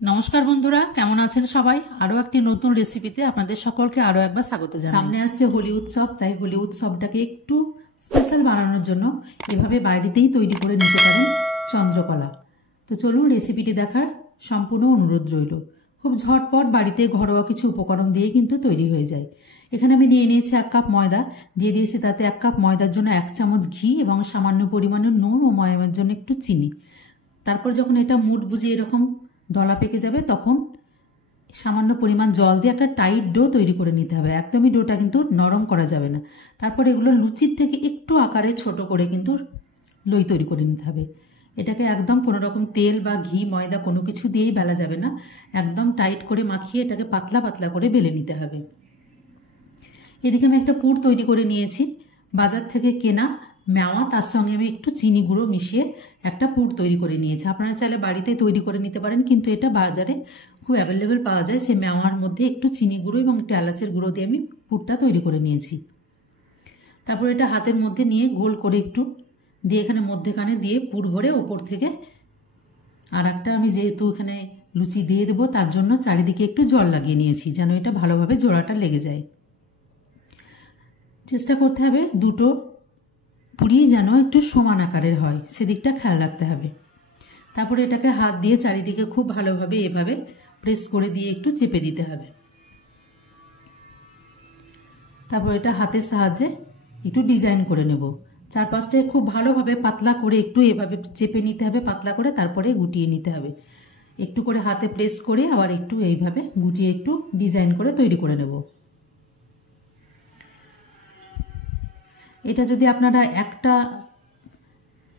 নমস্কার বন্ধুরা, কেমন আছেন সবাই? আরও একটি নতুন রেসিপিতে আপনাদের সকলকে আরও একবার স্বাগত জানাই। সামনে আসছে হোলি উৎসব, তাই হোলি উৎসবটাকে একটু স্পেশাল বানানোর জন্য এভাবে বাড়িতেই তৈরি করে নিতে পারেন চন্দ্রকলা। তো চলুন রেসিপিটি দেখার সম্পূর্ণ অনুরোধ রইল। খুব ঝটপট বাড়িতে ঘরোয়া কিছু উপকরণ দিয়ে কিন্তু তৈরি হয়ে যায়। এখানে আমি নিয়ে নিয়েছি 1 কাপ ময়দা, দিয়ে দিয়েছি তাতে 1 কাপ ময়দার জন্য 1 চামচ ঘি এবং সামান্য পরিমাণে নুন ও ময়ামের জন্য একটু চিনি। তারপর যখন এটা মুঠ বুঝিয়ে এরকম দলা পেকে যাবে তখন সামান্য পরিমাণ জল দিয়ে একটা টাইট ডো তৈরি করে নিতে হবে। একদমই ডোটা কিন্তু নরম করা যাবে না। তারপর এগুলো লুচির থেকে একটু আকারে ছোট করে কিন্তু লই তৈরি করে নিতে হবে। এটাকে একদম কোনো রকম তেল বা ঘি ময়দা কোনো কিছু দিয়েই বেলা যাবে না, একদম টাইট করে মাখিয়ে এটাকে পাতলা পাতলা করে বেলে নিতে হবে। এদিকে আমি একটা পুর তৈরি করে নিয়েছি, বাজার থেকে কেনা মেওয়া, তার সঙ্গে আমি একটু চিনি গুঁড়ো মিশিয়ে একটা পুর তৈরি করে নিয়েছি। আপনারা চাইলে বাড়িতে তৈরি করে নিতে পারেন, কিন্তু এটা বাজারে খুব অ্যাভেলেবেল পাওয়া যায়। সেই মেওয়ার মধ্যে একটু চিনি গুঁড়ো এবং একটু এলাচের গুঁড়ো দিয়ে আমি পুরটা তৈরি করে নিয়েছি। তারপর এটা হাতের মধ্যে নিয়ে গোল করে একটু দিয়ে এখানে মধ্যেখানে দিয়ে পুর ভরে ওপর থেকে আর একটা আমি যেহেতু এখানে লুচি দিয়ে দেবো তার জন্য চারিদিকে একটু জল লাগিয়ে নিয়েছি যেন এটা ভালোভাবে জোড়াটা লেগে যায়। চেষ্টা করতে হবে দুটো পুরি যেন একটু সমান আকারের হয়, সেদিকটা খেয়াল রাখতে হবে। তারপরে এটাকে হাত দিয়ে চারিদিকে খুব ভালোভাবে এভাবে প্রেস করে দিয়ে একটু চেপে দিতে হবে। তারপর এটা হাতের সাহায্যে একটু ডিজাইন করে নেব। চারপাশটায় খুব ভালোভাবে পাতলা করে একটু এভাবে চেপে নিতে হবে পাতলা করে, তারপরে গুটিয়ে নিতে হবে। একটু করে হাতে প্রেস করে আবার একটু এইভাবে গুটিয়ে একটু ডিজাইন করে তৈরি করে নেব। এটা যদি আপনারা একটা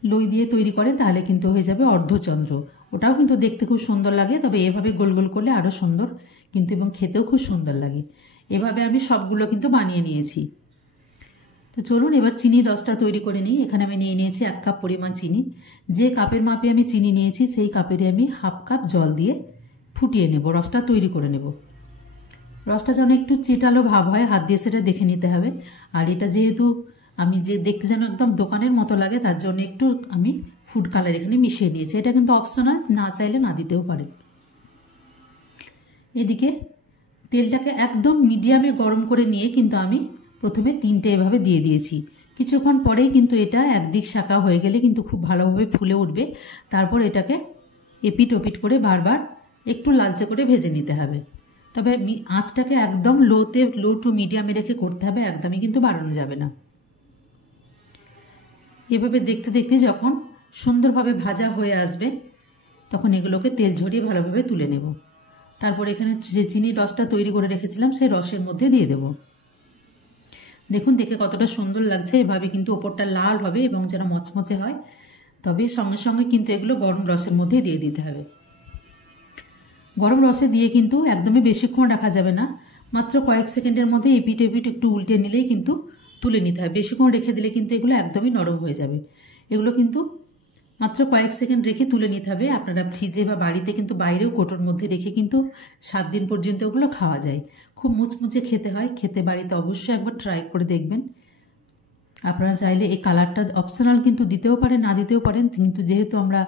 লই দিয়ে তৈরি করেন তাহলে কিন্তু হয়ে যাবে অর্ধচন্দ্র। ওটাও কিন্তু দেখতে খুব সুন্দর লাগে, তবে এভাবে গোল গোল করলে আরও সুন্দর কিন্তু এবং খেতেও খুব সুন্দর লাগে। এভাবে আমি সবগুলো কিন্তু বানিয়ে নিয়েছি। তো চলুন এবার চিনির রসটা তৈরি করে নিই। এখানে আমি নিয়ে নিয়েছি 1 কাপ পরিমাণ চিনি। যে কাপের মাপে আমি চিনি নিয়েছি সেই কাপেরই আমি 1/2 কাপ জল দিয়ে ফুটিয়ে নেব, রসটা তৈরি করে নেব। রসটা যেন একটু চেটালো ভাব হয়, হাত দিয়ে সেটা দেখে নিতে হবে। আর এটা যেহেতু আমি যে দেখতে যেন একদম দোকানের মতো লাগে তার জন্য একটু আমি ফুড কালার এখানে মিশিয়ে নিয়েছি। এটা কিন্তু অপশনাল, না চাইলে না দিতেও পারেন। এদিকে তেলটাকে একদম মিডিয়ামে গরম করে নিয়ে কিন্তু আমি প্রথমে 3টে এভাবে দিয়ে দিয়েছি। কিছুক্ষণ পরেই কিন্তু এটা একদিক শাঁকা হয়ে গেলে কিন্তু খুব ভালোভাবে ফুলে উঠবে। তারপর এটাকে এপিট ওপিট করে বারবার একটু লালচে করে ভেজে নিতে হবে। তবে আঁচটাকে একদম লো টু মিডিয়ামে রেখে করতে হবে, একদমই কিন্তু বাড়ানো যাবে না। এভাবে দেখতে দেখতে যখন সুন্দরভাবে ভাজা হয়ে আসবে তখন এগুলোকে তেল ঝরিয়ে ভালোভাবে তুলে নেব। তারপর এখানে যে চিনির রসটা তৈরি করে রেখেছিলাম সেই রসের মধ্যে দিয়ে দেব। দেখুন দেখে কতটা সুন্দর লাগছে। এভাবে কিন্তু ওপরটা লাল হবে এবং যেন মচমচে হয়, তবে সঙ্গে সঙ্গে কিন্তু এগুলো গরম রসের মধ্যে দিয়ে দিতে হবে। গরম রসে দিয়ে কিন্তু একদমই বেশিক্ষণ রাখা যাবে না, মাত্র কয়েক সেকেন্ডের মধ্যে এপিট এপিট একটু উল্টে নিলেই কিন্তু তুলে নিতে হবে। বেশিক্ষণ রেখে দিলে কিন্তু এগুলো একদমই নরম হয়ে যাবে। এগুলো কিন্তু মাত্র কয়েক সেকেন্ড রেখে তুলে নিতে হবে। আপনারা ফ্রিজে বা বাড়িতে কিন্তু বাইরেও কোটোর মধ্যে রেখে কিন্তু 7 দিন পর্যন্ত ওগুলো খাওয়া যায়। খুব মুচমুচে খেতে হয়, খেতে বাড়িতে অবশ্যই একবার ট্রাই করে দেখবেন। আপনারা চাইলে এই কালারটা অপশনাল কিন্তু দিতেও পারেন, না দিতেও পারেন, কিন্তু যেহেতু আমরা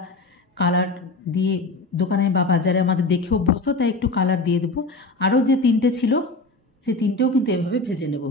কালার দিয়ে দোকানে বা বাজারে আমাদের দেখে অভ্যস্ত তাই একটু কালার দিয়ে দেবো। আরও যে 3টে ছিল সেই 3টেও কিন্তু এভাবে ভেজে নেব।